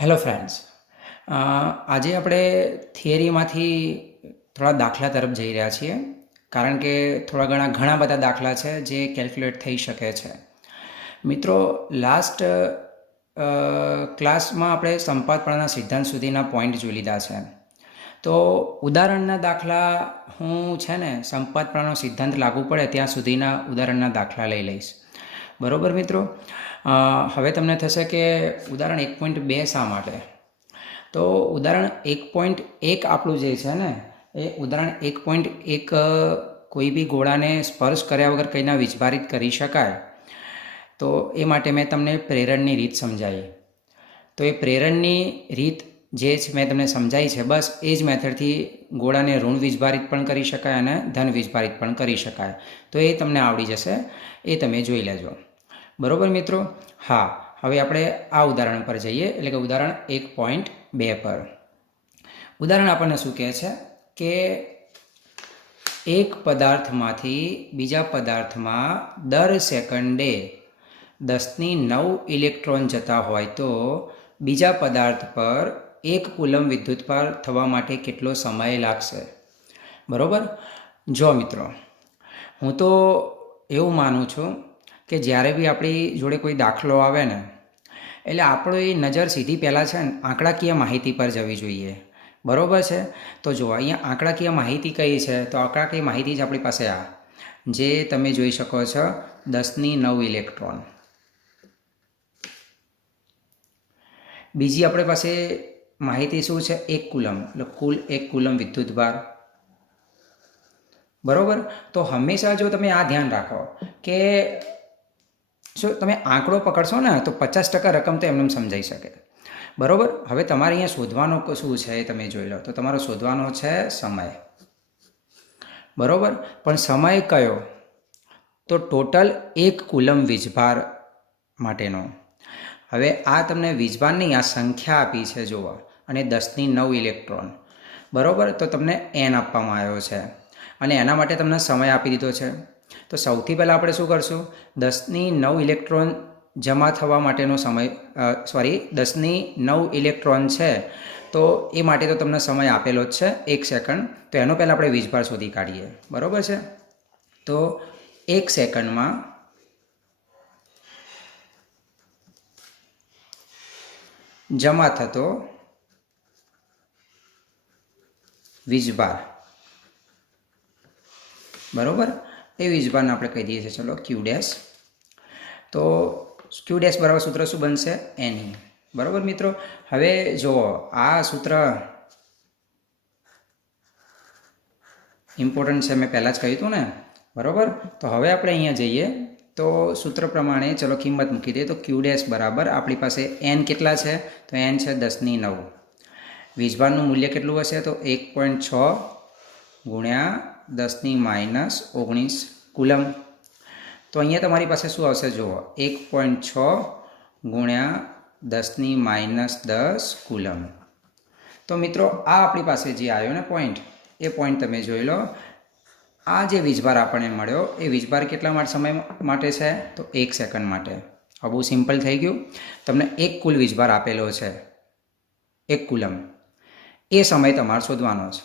Hello friends, આજે આપણે થિયરીમાંથી થોડા દાખલા તરફ જઈ રહ્યા છીએ, કારણ કે ઘણા બધા દાખલા છે જે કેલ્ક્યુલેટ થઈ શકે છે. મિત્રો, લાસ્ટ ક્લાસમાં આપણે સંપાતપણાના સિદ્ધાંત સુધીના પોઈન્ટ જોઈ લીધા છે. તો ઉદાહરણના દાખલા હું સંપાતપણાનો સિદ્ધાંત લાગુ પડે ત્યાં સુધીના ઉદાહરણના દાખલા લઈ લઈશ. બરાબર મિત્રો? હવે તમને થશે કે ઉદાહરણ 1.2 શા માટે? તો ઉદાહરણ 1.1 આપણું જે છે ને એ ઉદાહરણ 1.1 કોઈ બી ગોળાને સ્પર્શ કર્યા વગર કંઈના વિસ્ભારિત કરી શકાય, તો એ માટે મેં તમને પ્રેરણની રીત સમજાવી. તો એ પ્રેરણની રીત જે છે મેં તમને સમજાવી છે, બસ એ જ મેથડથી ગોળાને ઋણ વિસ્ભારિત પણ કરી શકાય અને ધન વિસ્ભારિત પણ કરી શકાય. તો એ તમને આવડી જશે, એ તમે જોઈ લેજો. બરાબર મિત્રો? હા, હવે આપણે આ ઉદાહરણ પર જઈએ, એટલે કે ઉદાહરણ 1.2 પર. ઉદાહરણ આપણને શું કહે છે કે એક પદાર્થમાંથી બીજા પદાર્થમાં દર સેકન્ડે 10⁹ ઇલેક્ટ્રોન જતા હોય તો બીજા પદાર્થ પર 1 કુલમ વિદ્યુતભાર થવા માટે કેટલો સમય લાગશે? બરાબર? જો મિત્રો, હું તો એવું માનું છું કે જ્યારે બી આપણી જોડે કોઈ દાખલો આવે ને, એટલે આપણી નજર સીધી પહેલાં છે ને આંકડાકીય માહિતી પર જવી જોઈએ. બરાબર છે? તો જો અહીંયા આંકડાકીય માહિતી કઈ છે? તો આંકડાકીય માહિતી જ આપણી પાસે આ જે તમે જોઈ શકો છો, 10⁹ ઇલેક્ટ્રોન. બીજી આપણી પાસે માહિતી શું છે? 1 કુલમ, એટલે કુલ 1 કુલમ વિદ્યુતભાર. બરાબર? તો હંમેશા જો તમે આ ધ્યાન રાખો કે જો તમે આંકડો પકડશો ને તો 50% રકમ તો એમને સમજાઈ શકે. બરાબર? હવે તમારે અહીંયા શોધવાનો શું છે એ તમે જોઈ લો. તો તમારો શોધવાનો છે સમય. બરાબર? પણ સમય કયો? તો ટોટલ 1 કુલમ વીજભાર માટેનો. હવે આ તમને વીજભારની આ સંખ્યા આપી છે જોવા, અને 10⁹ ઇલેક્ટ્રોન. બરાબર? તો તમને n આપવામાં આવ્યો છે અને એના માટે તમને સમય આપી દીધો છે. તો સૌથી પહેલાં આપણે શું કરશું? 10⁹ ઇલેક્ટ્રોન જમા થવા માટેનો સમય, 10⁹ ઇલેક્ટ્રોન છે, તો એ માટે તો તમને સમય આપેલો જ છે 1 સેકન્ડ. તો એનો પહેલાં આપણે વીજભાર શોધી કાઢીએ. બરાબર છે? તો 1 સેકન્ડમાં જમા થતો વીજભાર. બરાબર? એ વીજભારને આપણે કહી દઈએ છીએ, ચલો Q ડેશ. તો Q ડેશ બરાબર સૂત્ર શું બનશે? Ne. બરાબર મિત્રો? હવે જુઓ, આ સૂત્ર ઇમ્પોર્ટન્ટ છે, મેં પહેલાં જ કહ્યું હતું ને. બરાબર? તો હવે આપણે અહીંયા જઈએ તો સૂત્ર પ્રમાણે ચલો કિંમત મૂકી દઈએ. તો Q ડેશ બરાબર આપણી પાસે n કેટલા છે? તો n છે 10⁹. વીજભારનું મૂલ્ય કેટલું હશે? તો 1.6 ગુણ્યા 10⁻⁻19 કુલમ. તો અહીંયા તમારી પાસે શું આવશે? જુઓ, 1.6 ગુણ્યા 10⁻10 કુલમ. તો મિત્રો, આ આપણી પાસે જે આવ્યો ને પોઈન્ટ, એ પોઈન્ટ તમે જોઈ લો. આ જે વીજભાર આપણને મળ્યો, એ વીજભાર કેટલા સમય માટે છે? તો 1 સેકન્ડ માટે. આ બહુ સિમ્પલ થઈ ગયું. તમને 1 કુલ વીજભાર આપેલો છે, 1 કુલમ. એ સમય તમારે શોધવાનો છે.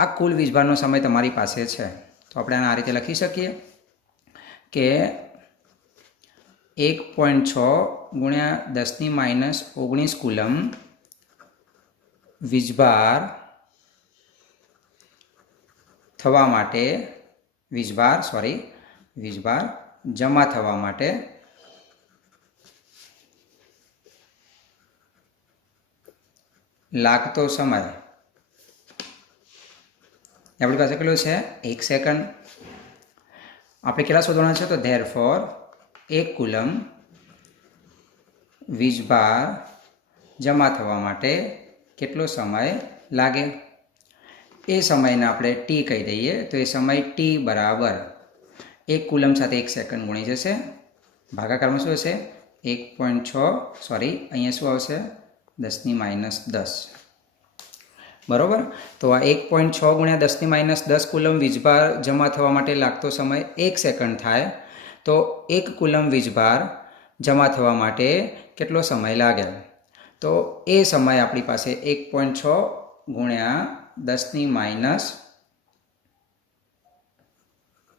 આ કુલ વીજભારનો સમય તમારી પાસે છે. તો આપણે આને આ રીતે લખી શકીએ કે 1.6 ગુણ્યા 10⁻19 કુલમ વીજભાર થવા માટે, વીજભાર જમા થવા માટે લાગતો સમય આપણી પાસે કેટલો છે? 1 સેકન્ડ. આપણે કેટલા શોધવાના છે? તો ધેરફોર 1 કુલમ વીજભાર જમા થવા માટે કેટલો સમય લાગે? એ સમયને આપણે ટી કહી દઈએ. તો એ સમય ટી બરાબર 1 કુલમ સાથે 1 સેકન્ડ ગુણી જશે. ભાગાકારમાં શું હશે? 1.6, અહીંયા શું આવશે? 10⁻10. બરાબર? તો આ 1.6 ગુણ્યા 10⁻10 કુલમ વીજભાર જમા થવા માટે લાગતો સમય 1 સેકન્ડ થાય. તો 1 કુલમ વીજભાર જમા થવા માટે કેટલો સમય લાગે? તો એ સમય આપણી પાસે 1.6 ગુણ્યા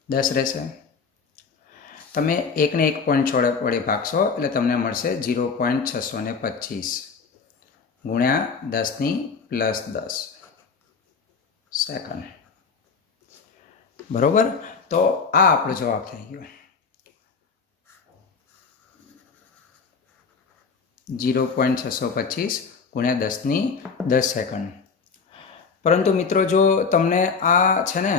10 રહેશે. તમે 1ને 1.6 વડે ભાગશો એટલે તમને મળશે 0.625 ગુણ્યા 10⁻10 સેકન્ડ. બરોબર. તો આ આપણો જવાબ થઈ ગયો 0.625 ગુણ્યા 10⁻10 સેકન્ડ. પરંતુ મિત્રો જો તમને આ છે ને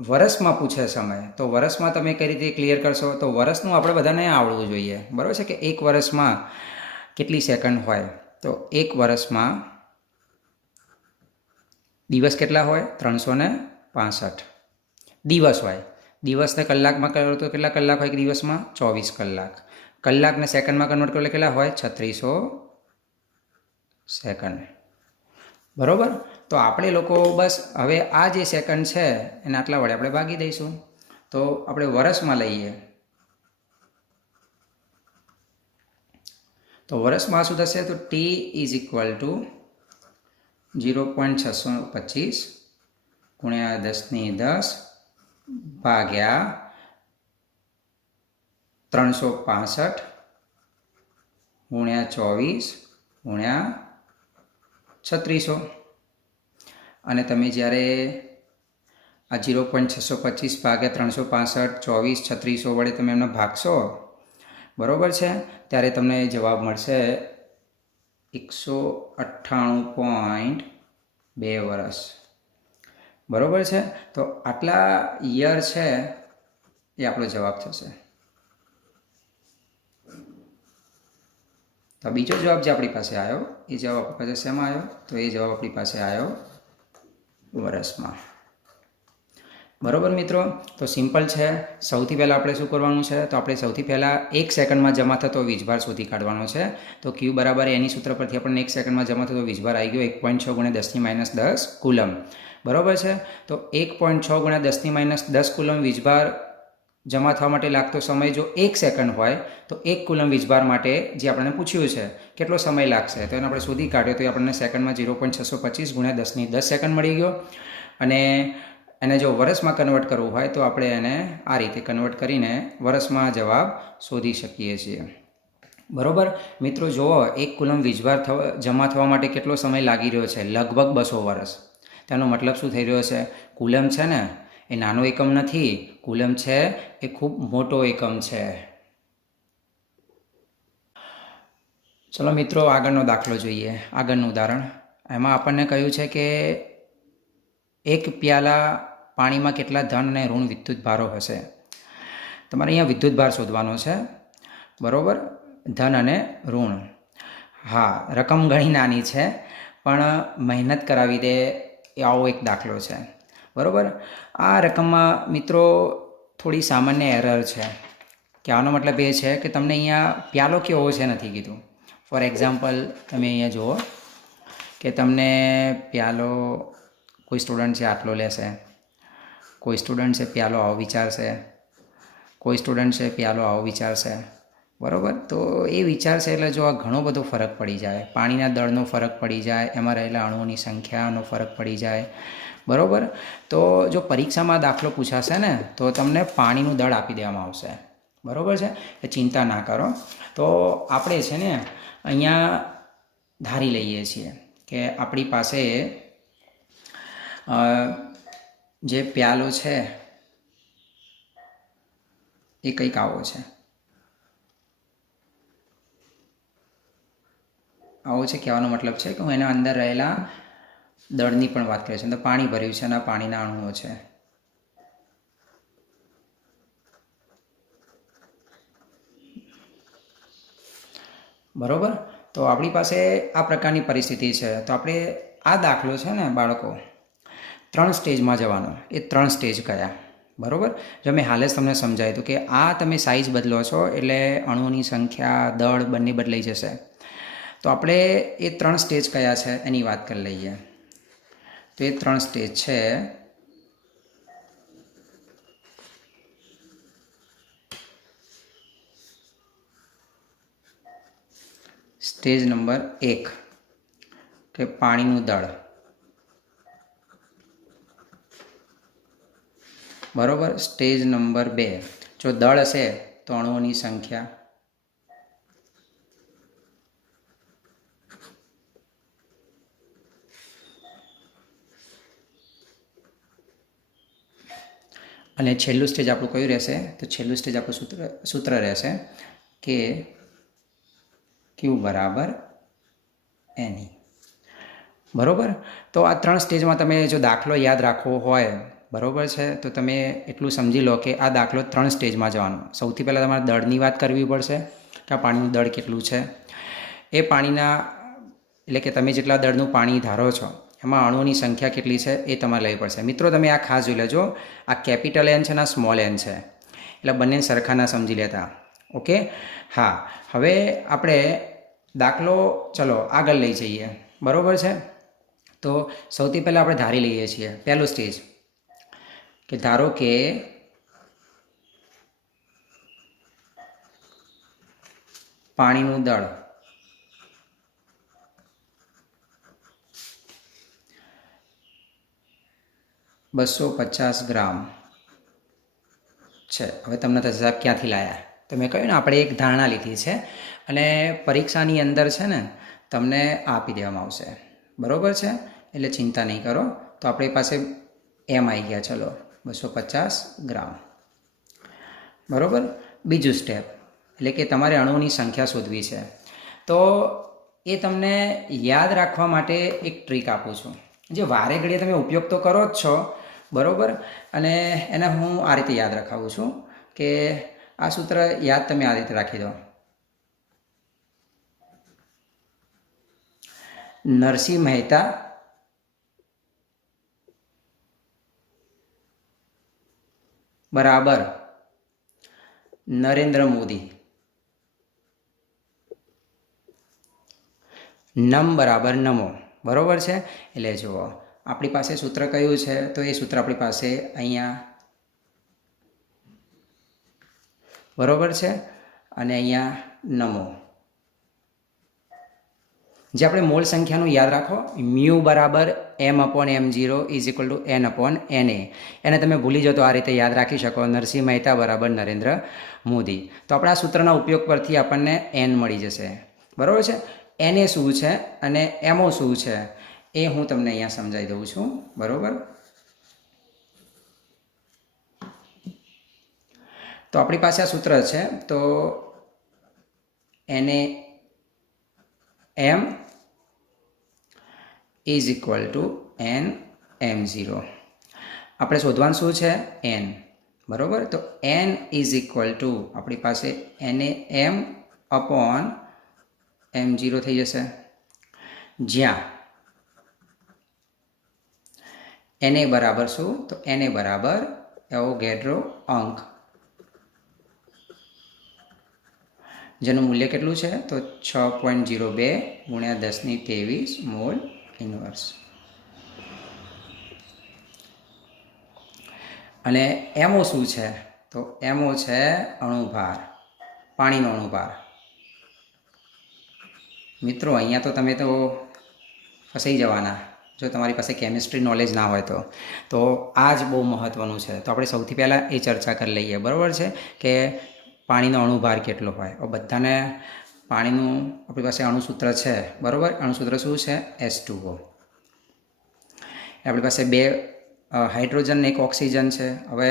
વર્ષમાં પૂછે સમય, તો વર્ષમાં તમે કઈ રીતે ક્લિયર કરશો? તો વર્ષનું આપણે બધાને આવડવું જોઈએ. બરાબર છે કે એક વર્ષમાં કેટલી સેકન્ડ હોય? તો એક વર્ષમાં દિવસ કેટલા હોય? 365 દિવસ હોય. દિવસને કલાકમાં કરો તો કેટલા કલાક હોય દિવસમાં? 24 કલાક. કલાકને સેકન્ડમાં કન્વર્ટ કરો એટલે કેટલા હોય? 3600 સેકન્ડ. બરાબર. તો આપણે લોકો બસ હવે આ જે સેકન્ડ છે એને આટલા વડે આપણે ભાગી દઈશું. તો આપણે વર્ષમાં લઈએ તો વર્ષમાં શું થશે? તો t ઇઝ ઇક્વલ ટુ 0.625 ગુણ્યા 10⁻10 ભાગ્યા 365 ગુણ્યા 24 ગુણ્યા 3600. અને તમે જ્યારે આ 0.625 ભાગ્યા 365 24 3600 વડે તમે એમને ભાગશો, બરાબર છે, ત્યારે તમને જવાબ મળશે 198.2 વર્ષ. બરાબર છે. તો આટલા યર છે એ આપણો જવાબ થશે. તો બીજો જવાબ જે આપણી પાસે આવ્યો એ જવાબ આપણી પાસે શેમાં આવ્યો? તો એ જવાબ આપણી પાસે આવ્યો વર્ષમાં. બરાબર મિત્રો. તો સિમ્પલ છે. સૌથી પહેલાં આપણે શું કરવાનું છે? તો આપણે સૌથી પહેલાં 1 સેકન્ડમાં જમા થતો વીજભાર શોધી કાઢવાનો છે. તો Q બરાબર એની સૂત્ર પરથી આપણને 1 સેકન્ડમાં જમા થતો વીજભાર આવી ગયો 1.6 ગુણ્યા 10⁻10 કુલમ. બરાબર છે. તો 1.6 ગુણ્યા 10⁻10 કુલમ વીજભાર જમા થવા માટે લાગતો સમય જો 1 સેકન્ડ હોય તો 1 કુલમ વીજભાર માટે જે આપણને પૂછ્યું છે કેટલો સમય લાગશે, તો એને આપણે શોધી કાઢ્યો તો એ આપણને સેકન્ડમાં 0.625 ગુણ્યા 10⁻10 સેકન્ડ મળી ગયો. અને એને જો વર્ષમાં કન્વર્ટ કરવું હોય તો આપણે એને આ રીતે કન્વર્ટ કરીને વર્ષમાં જવાબ શોધી શકીએ છીએ. બરાબર. મિત્રો જુઓ, 1 કુલમ વીજભાર જમા થવા માટે કેટલો સમય લાગી રહ્યો છે? લગભગ 200 વર્ષ. તેનો મતલબ શું થઈ રહ્યો છે? કુલમ છે ને એ નાનો એકમ નથી, કુલમ છે એ ખૂબ મોટો એકમ છે. ચલો મિત્રો આગળનો દાખલો જોઈએ. આગળનું ઉદાહરણ. એમાં આપણને કહ્યું છે કે એક પ્યાલા પાણીમાં કેટલા ધન અને ઋણ વિદ્યુત ભારો હશે? તમારે અહીંયા વિદ્યુત ભાર શોધવાનો છે. બરાબર. ધન અને ઋણ. હા, રકમ ઘણી નાની છે પણ મહેનત કરાવી દે આવો એક દાખલો છે. બરાબર. આ રકમમાં મિત્રો થોડી સામાન્ય એરર છે. કહેવાનો મતલબ એ છે કે તમને અહીંયા પ્યાલો કેવો છે નથી કીધું. ફોર એક્ઝામ્પલ તમે અહીંયા જુઓ કે તમને પ્યાલો, કોઈ સ્ટુડન્ટ છે આટલો લેશે, કોઈ સ્ટુડન્ટ છે પ્યાલો આવો વિચારશે, કોઈ સ્ટુડન્ટ છે પ્યાલો આવો વિચારશે. બરાબર. તો એ વિચારશે એટલે જો આ ઘણો બધો ફરક પડી જાય. પાણીના દળનો ફરક પડી જાય, એમાં રહેલા અણુઓની સંખ્યાનો ફરક પડી જાય. બરાબર. તો જો પરીક્ષામાં દાખલો પૂછાશે ને તો તમને પાણીનું દળ આપી દેવામાં આવશે. બરાબર છે. એ ચિંતા ના કરો. તો આપણે છે ને અહીંયા ધારી લઈએ છીએ કે આપણી પાસે જે પ્યાલો છે એ કંઈક આવો છે. આવો છે કહેવાનો મતલબ છે કે હું એના અંદર રહેલા દળની પણ વાત કરીશ. તો પાણી ભર્યું છે અને પાણીના અણુઓ છે. બરાબર. તો આપણી પાસે આ પ્રકારની પરિસ્થિતિ છે. તો આપણે આ દાખલો છે ને બાળકો 3 સ્ટેજમાં જવાનો. એ 3 સ્ટેજ કયા? બરાબર. જો મેં હાલે જ તમને સમજાવ્યું હતું કે આ તમે સાઇઝ બદલો છો એટલે અણુઓની સંખ્યા, દળ બંને બદલાઈ જશે. તો આપણે એ 3 સ્ટેજ કયા છે એની વાત કરી લઈએ. તો એ 3 સ્ટેજ છે સ્ટેજ નંબર 1 કે પાણીનું દળ, બરાબર. સ્ટેજ નંબર 2 જો દળ હશે તો અણુઓની સંખ્યા, અને છેલ્લું સ્ટેજ આપણું કયું રહેશે? તો છેલ્લું સ્ટેજ આપણું સૂત્ર રહેશે કે ક્યુ બરાબર એની, બરાબર. તો આ 3 સ્ટેજમાં તમે જો દાખલો યાદ રાખવો હોય, બરાબર છે, તો તમે એટલું સમજી લો કે આ દાખલો 3 સ્ટેજમાં જવાનો. સૌથી પહેલાં તમારે દળની વાત કરવી પડશે કે આ પાણીનું દળ કેટલું છે. એ પાણીના એટલે કે તમે જેટલા દળનું પાણી ધારો છો એમાં અણુઓની સંખ્યા કેટલી છે એ તમારે લેવી પડશે. મિત્રો તમે આ ખાસ જોઈ લેજો, આ કેપિટલ એન છે ને આ સ્મોલ એન છે, એટલે બંને સરખા ના સમજી લેતા. ઓકે, હા. હવે આપણે દાખલો ચલો આગળ લઈ જઈએ, બરાબર છે. તો સૌથી પહેલાં આપણે ધારી લઈએ છીએ પહેલો સ્ટેજ કે ધારો કે પાણીનું દળ 250 ગ્રામ છે. હવે તમને તો સાહેબ ક્યાંથી લાયા? તો મેં કહ્યું ને આપણે એક ધારણા લીધી છે અને પરીક્ષાની અંદર છે ને તમને આપી દેવામાં આવશે, બરાબર છે. એટલે ચિંતા નહીં કરો. તો આપણી પાસે એમ આવી ગયા, ચલો 250 ગ્રામ, બરાબર. બીજું સ્ટેપ એટલે કે તમારે અણુઓની સંખ્યા શોધવી છે. તો એ તમને યાદ રાખવા માટે એક ટ્રીક આપું છું, જે વારે ઘડીએ તમે ઉપયોગ તો કરો જ છો, બરાબર. અને એને હું આ રીતે યાદ રખાવું છું કે આ સૂત્ર યાદ તમે આ રીતે રાખી દો. નરસિંહ મહેતા બરાબર નરેન્દ્ર મોદી, નમ બરાબર નમો, બરાબર છે. એટલે જુઓ આપણી પાસે સૂત્ર કયું છે? તો એ સૂત્ર આપણી પાસે અહીંયા, બરાબર છે. અને અહીંયા નમો. જે આપણે મોલ સંખ્યાનું યાદ રાખો, મ્યુ બરાબર m/m0 is equal to n/na. એને તમે ભૂલી જાઓ તો આ રીતે યાદ રાખી શકો, નરસિંહ મહેતા બરાબર નરેન્દ્ર મોદી. તો આપણા સૂત્રના ઉપયોગ પરથી આપણને n મળી જશે, બરાબર છે. na શું છે અને mo શું છે એ હું તમને અહીંયા સમજાવી દઉં છું, બરાબર. તો આપણી પાસે આ સૂત્ર છે, તો na m is equal to n m0. આપણે શોધવાનું શું છે? n, બરાબર. તો n ઇઝ ઇક્વલ ટુ આપણી પાસે na m અપોન m0 થઈ જશે, જ્યાં na બરાબર શું? તો na બરાબર એવોગેડ્રો અંક, જેનું મૂલ્ય કેટલું છે? તો 6.02 ગુણ્યા 1023 મોલ ઇન્વર્સ. અને એમઓ શું છે? તો એમઓ છે અણુભાર, પાણીનો અણુભાર. મિત્રો અહીંયા તો તમે તો ફસાઈ જવાના જો તમારી પાસે કેમિસ્ટ્રી નોલેજ ના હોય તો આ જ બહુ મહત્ત્વનું છે. તો આપણે સૌથી પહેલાં એ ચર્ચા કરી લઈએ, બરાબર છે, કે પાણીનો અણુભાર કેટલો હોય. બધાને પાણીનું આપણી પાસે અણુસૂત્ર છે, બરાબર. અણુસૂત્ર શું છે? H2O. આપણી પાસે 2 હાઇડ્રોજન ને 1 ઓક્સિજન છે. હવે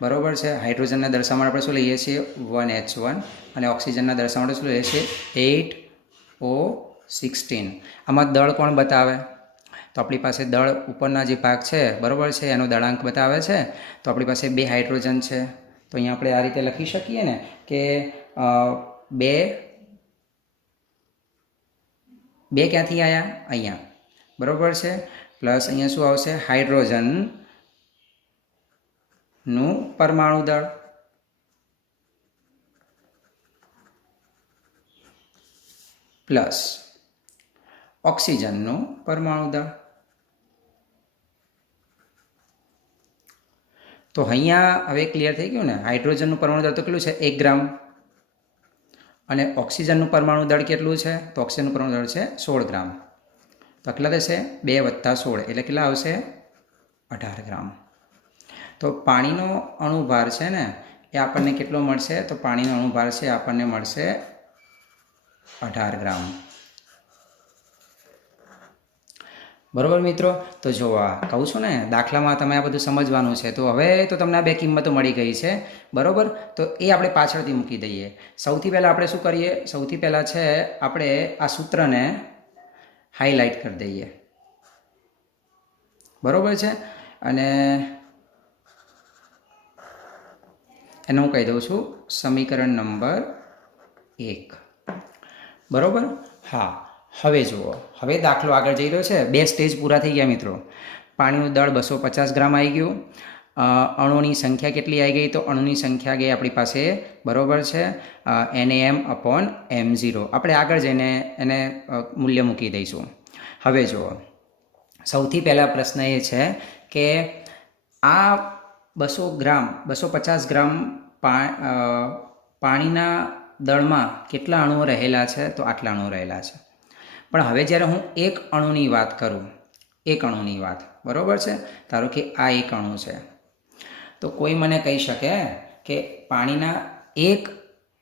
બરાબર છે, હાઇડ્રોજનના દર્શાવવા આપણે શું લઈએ છીએ? 1H1 અને ઓક્સિજનના દર્શાવવા માટે શું લઈએ છીએ? 8O16. આમાં દળ કોણ બતાવે? તો આપણી પાસે દળ ઉપરના જે ભાગ છે, બરાબર છે, એનો દળાંક બતાવે છે. તો આપણી પાસે 2 હાઇડ્રોજન છે, તો અહીંયા આપણે આ રીતે લખી શકીએ ને કે 2 ક્યાંથી આવ્યા? અહીંયા, બરાબર છે. પ્લસ અહીંયા શું આવશે? હાઇડ્રોજનનું પરમાણુ દળ, પ્લસ ઓક્સિજનનું પરમાણુ દળ. તો અહીંયા હવે ક્લિયર થઈ ગયું ને? હાઇડ્રોજનનું પરમાણુ દળ તો કેટલું છે? 1 ગ્રામ. અને ઓક્સિજનનું પરમાણુ દળ કેટલું છે? તો ઓક્સિજનનું પરમાણુ દળ છે 16 ગ્રામ. તો કેટલા થશે? 2 + 16 એટલે કેટલા આવશે? 18 ગ્રામ. તો પાણીનો અણુભાર છે ને એ આપણને કેટલો મળશે? તો પાણીનો અણુભાર છે આપણને મળશે 18 ગ્રામ. બરાબર મિત્રો? તો જો આ કહું છું ને દાખલામાં તમે આ બધું સમજવાનું છે. તો હવે તો તમને આ બે કિંમતો મળી ગઈ છે. બરાબર? તો એ આપણે પાછળથી મૂકી દઈએ. સૌથી પહેલાં આપણે શું કરીએ? સૌથી પહેલાં છે આપણે આ સૂત્રને હાઇલાઇટ કરી દઈએ. બરાબર છે? અને એને હું કહી દઉં છું સમીકરણ નંબર 1. બરાબર? હા. હવે જુઓ, હવે દાખલો આગળ જઈ રહ્યો છે. 2 સ્ટેજ પૂરા થઈ ગયા મિત્રો. પાણીનું દળ 250 ગ્રામ આવી ગયું. અણુની સંખ્યા કેટલી આવી ગઈ? તો અણુની સંખ્યા ગઈ આપણી પાસે, બરાબર છે, NaM/M0. આપણે આગળ જઈને એને મૂલ્ય મૂકી દઈશું. હવે જુઓ, સૌથી પહેલાં પ્રશ્ન એ છે કે આ 250 ગ્રામ પાણીના દળમાં કેટલા અણુઓ રહેલા છે? તો આટલા અણુઓ રહેલા છે. પણ હવે જ્યારે હું એક અણુની વાત કરું, એક અણુની વાત, બરાબર છે, ધારો કે આ એક અણુ છે, તો કોઈ મને કહી શકે કે પાણીના એક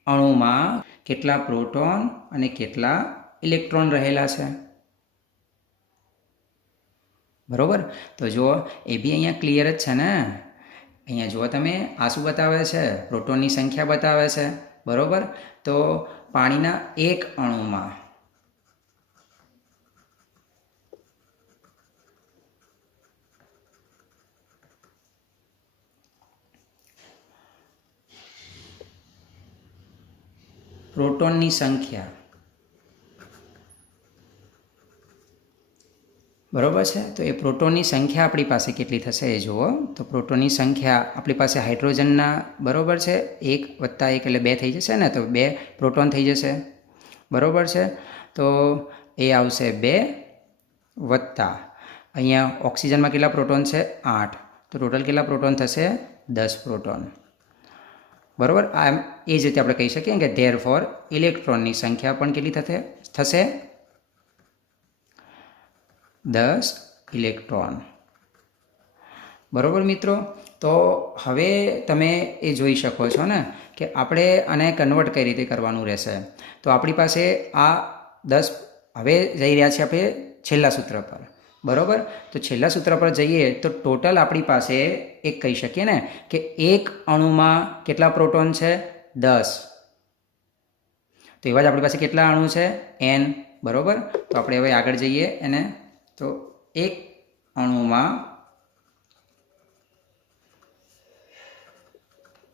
અણુમાં કેટલા પ્રોટોન અને કેટલા ઇલેક્ટ્રોન રહેલા છે? બરાબર? તો જુઓ, એ બી અહીંયા ક્લિયર જ છે ને. અહીંયા જુઓ તમે, આ શું બતાવે છે? પ્રોટોનની સંખ્યા બતાવે છે. બરાબર? તો પાણીના એક અણુમાં પ્રોટોનની સંખ્યા, બરાબર છે, તો એ પ્રોટોનની સંખ્યા આપણી પાસે કેટલી થશે એ જુઓ. તો પ્રોટોનની સંખ્યા આપણી પાસે હાઇડ્રોજનના, બરાબર છે, 1 + 1 એટલે 2 થઈ જશે ને, તો 2 પ્રોટોન થઈ જશે. બરાબર છે? તો એ આવશે 2 વત્તા અહીંયા ઓક્સિજનમાં કેટલા પ્રોટોન છે? 8. તો ટોટલ કેટલા પ્રોટોન થશે? 10 પ્રોટોન. બરાબર? આ એ જ રીતે આપણે કહી શકીએ કે ધેરફોર ઇલેક્ટ્રોનની સંખ્યા પણ કેટલી થશે? 10 ઇલેક્ટ્રોન. બરાબર મિત્રો? તો હવે તમે એ જોઈ શકો છો ને કે આપણે આને કન્વર્ટ કઈ રીતે કરવાનું રહેશે. તો આપણી પાસે આ 10, હવે જઈ રહ્યા છીએ આપણે છેલ્લા સૂત્ર પર. બરાબર? તો છેલ્લા સૂત્ર પર જઈએ તો ટોટલ આપણી પાસે એક કહી શકીએ ને કે એક અણુમાં કેટલા પ્રોટોન છે? 10. તો એવા જ આપણી પાસે કેટલા અણુ છે? N. બરાબર? તો આપણે હવે આગળ જઈએ એને. તો એક અણુમાં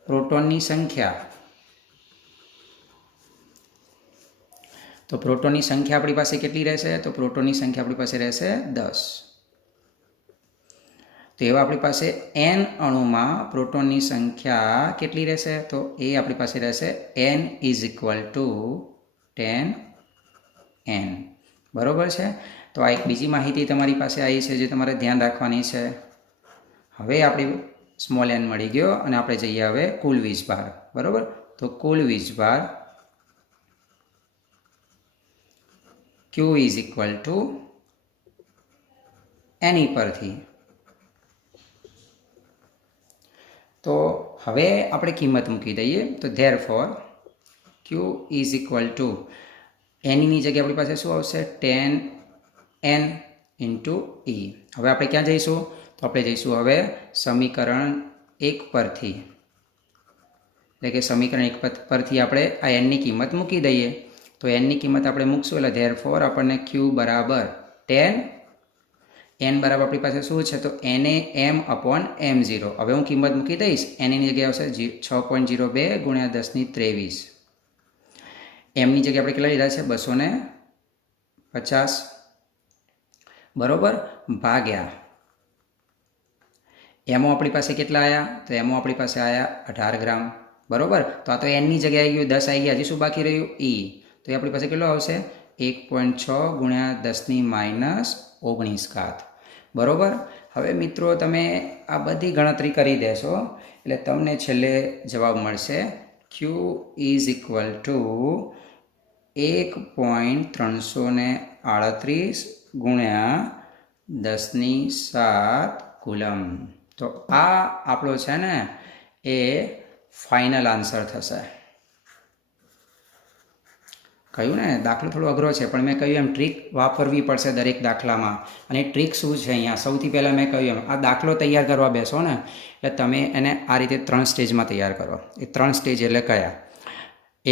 પ્રોટોનની સંખ્યા, તો પ્રોટોનની સંખ્યા આપણી પાસે કેટલી રહેશે? તો પ્રોટોનની સંખ્યા આપણી પાસે રહેશે 10. તો એવા આપણી પાસે N અણુમાં પ્રોટોનની સંખ્યા કેટલી રહેશે? તો એ આપણી પાસે રહેશે N = 10N. બરાબર છે? તો આ એક બીજી માહિતી તમારી પાસે આવી છે જે તમારે ધ્યાન રાખવાની છે. હવે આપણી સ્મોલ n મળી ગયો અને આપણે જઈએ હવે કુલ વીજભાર. બરાબર? તો કુલ વીજભાર Q = N પરથી. તો હવે આપણે કિંમત મૂકી દઈએ. તો ધેરફોર Q = Nની જગ્યાએ આપણી પાસે શું આવશે? 10N × E. હવે આપણે ક્યાં જઈશું? તો આપણે જઈશું હવે સમીકરણ 1 પરથી. એટલે કે સમીકરણ 1 પરથી આપણે આ Nની કિંમત મૂકી દઈએ. તો Nની કિંમત આપણે મૂકશું એટલે ધેરફોર આપણને Q = 10. N બરાબર આપણી પાસે શું છે? તો NaM/M0. હવે હું કિંમત મૂકી દઈશ. Nની જગ્યાએ આવશે 6.02 × 1023. Mની જગ્યાએ આપણે કેટલા લીધા છે? 250. બરાબર? ભાગ્યા એમો આપણી પાસે કેટલા આવ્યા? તો એમો આપણી પાસે આવ્યા 18 ગ્રામ. બરાબર? તો આ તો Nની જગ્યાએ આવી ગયું, 10 આવી ગયા. હજી શું બાકી રહ્યું? E. તો એ આપણી પાસે કેટલો આવશે? 1.6 × 10 - 19. બરાબર? હવે મિત્રો તમે આ બધી ગણતરી કરી દેશો એટલે તમને છેલ્લે જવાબ મળશે ક્યુ ઇઝ ઇક્વલ ટુ 1.338 ગુણ્યા 10⁷ કુલમ. તો આ આપણો છે ને એ ફાઇનલ આન્સર થશે. કહ્યું ને દાખલો થોડો અઘરો છે, પણ મેં કહ્યું એમ ટ્રીક વાપરવી પડશે દરેક દાખલામાં. અને ટ્રીક શું છે અહીંયા? સૌથી પહેલાં મેં કહ્યું એમ આ દાખલો તૈયાર કરવા બેસો ને એટલે તમે એને આ રીતે 3 સ્ટેજમાં તૈયાર કરો. એ 3 સ્ટેજ એટલે કયા?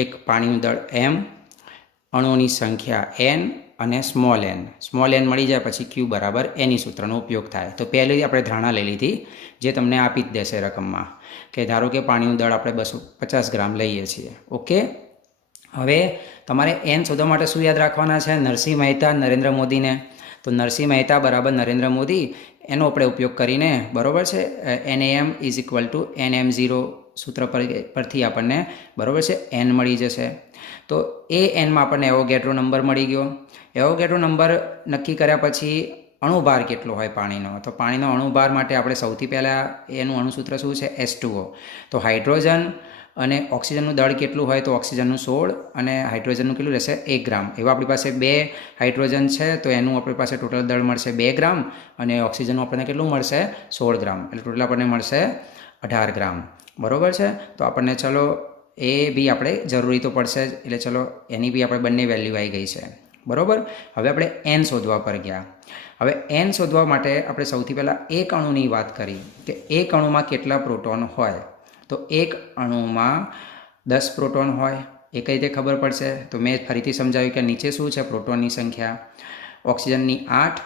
એક, પાણીનું દળ m, અણુઓની સંખ્યા n અને સ્મોલ n. સ્મોલ n મળી જાય પછી q બરાબર એની સૂત્રનો ઉપયોગ થાય. તો પહેલી આપણે ધારણા લઈ લીધી જે તમને આપી જ દેશે રકમમાં, કે ધારો કે પાણીનું દળ આપણે 250 ગ્રામ લઈએ છીએ. ઓકે, હવે તમારે n શોધવા માટે શું યાદ રાખવાના છે? નરસિંહ મહેતા, નરેન્દ્ર મોદીને. તો નરસિંહ મહેતા બરાબર નરેન્દ્ર મોદી, એનો આપણે ઉપયોગ કરીને બરાબર છે NAM is equal to NM0 સૂત્ર પરથી આપણને બરાબર છે n મળી જશે. તો એ એનમાં આપણને એવોગેડ્રો નંબર મળી ગયો. એવોગેડ્રો નંબર નક્કી કર્યા પછી અણુભાર કેટલો હોય પાણીનો? તો પાણીનો અણુભાર માટે આપણે સૌથી પહેલાં એનું અણુસૂત્ર શું છે? H2O. તો હાઇડ્રોજન અને ઓક્સિજનનું દળ કેટલું હોય? તો ઓક્સિજનનું 16 અને હાઇડ્રોજનનું કેટલું રહેશે? 1 ગ્રામ. એવા આપણી પાસે 2 હાઇડ્રોજન છે તો એનું આપણી પાસે ટોટલ દળ મળશે 2 ગ્રામ અને ઓક્સિજનનું આપણને કેટલું મળશે? 16 ગ્રામ. એટલે ટોટલ આપણને મળશે 18 ગ્રામ. બરાબર છે. તો આપણને ચલો એ બી આપણે જરૂરી તો પડશે જ, એટલે ચલો એની બી આપણે બંને વેલ્યુ આવી ગઈ છે. બરાબર. હવે આપણે n શોધવા પર ગયા. હવે n શોધવા માટે આપણે સૌથી પહેલાં એક અણુની વાત કરી કે એક અણુમાં કેટલા પ્રોટોન હોય. તો એક અણુમાં 10 પ્રોટોન હોય. એ કઈ રીતે ખબર પડશે? તો મેં ફરીથી સમજાવ્યું કે નીચે શું છે? પ્રોટોનની સંખ્યા. ઓક્સિજનની 8,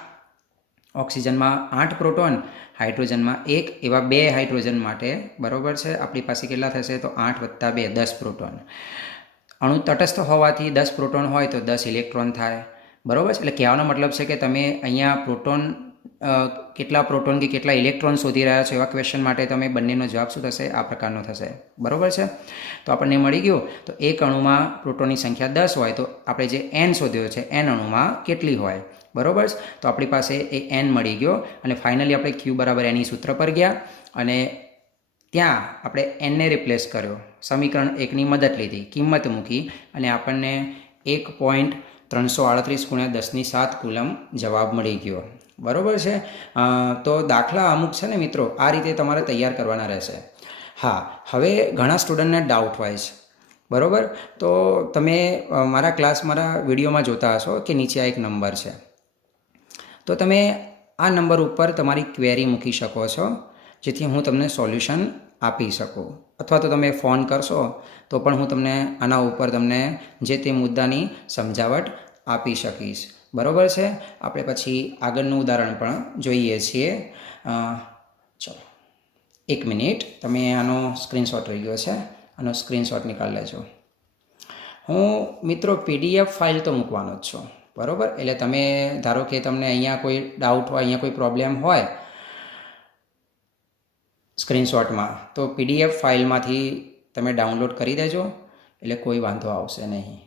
ઓક્સિજનમાં 8 પ્રોટોન, હાઇડ્રોજનમાં 1. એવા 2 હાઇડ્રોજન માટે બરાબર છે આપણી પાસે કેટલા થશે? તો 8 + 2 10 પ્રોટોન. અણુ તટસ્થ હોવાથી 10 પ્રોટોન હોય તો 10 ઇલેક્ટ્રોન થાય. બરાબર છે. એટલે કહેવાનો મતલબ છે કે તમે અહીંયા પ્રોટોન કેટલા પ્રોટોન કે કેટલા ઇલેક્ટ્રોન શોધી રહ્યા છો એવા ક્વેશ્ચન માટે તમે બંનેનો જવાબ શું થશે? આ પ્રકારનો થશે. બરાબર છે. તો આપણને મળી ગયું. તો એક અણુમાં પ્રોટોનની સંખ્યા 10 હોય તો આપણે જે n શોધ્યો છે n અણુમાં કેટલી હોય? બરાબર. તો આપણી પાસે એ n મળી ગયો અને ફાઇનલી આપણે q બરાબર એની સૂત્ર પર ગયા અને ત્યાં આપણે nને રિપ્લેસ કર્યો. સમીકરણ 1ની મદદ લીધી, કિંમત મૂકી અને આપણને 1.338 ગુણ્યા 10⁷ કુલમ જવાબ મળી ગયો. બરાબર છે. તો દાખલા અમુક છે ને મિત્રો આ રીતે તમારે તૈયાર કરવાના રહેશે. હા, હવે ઘણા સ્ટુડન્ટને ડાઉટ હોય છે. બરાબર. તો તમે મારા ક્લાસ, મારા વિડીયોમાં જોતા હશો કે નીચે આ એક નંબર છે. તો તમે આ નંબર ઉપર તમારી ક્વેરી મૂકી શકો છો જેથી હું તમને સોલ્યુશન આપી શકું. અથવા તો તમે ફોન કરશો તો પણ હું તમને આના ઉપર તમને જે તે મુદ્દાની સમજાવટ આપી શકીશ. બરાબર છે. આપણે પછી આગળનું ઉદાહરણ પણ જોઈએ છીએ. ચલો 1 મિનિટ, તમે આનો સ્ક્રીનશોટ રહી ગયો છે, આનો સ્ક્રીનશોટ નીકાળી લેજો. હું મિત્રો PDF ફાઇલ તો મૂકવાનો જ છું. બરાબર. એટલે તમે ધારો કે તમને અહીંયા કોઈ ડાઉટ હોય, અહીંયા કોઈ પ્રોબ્લેમ હોય સ્ક્રીનશોટમાં, તો PDF ફાઇલમાંથી તમે ડાઉનલોડ કરી દેજો એટલે કોઈ વાંધો આવશે નહીં.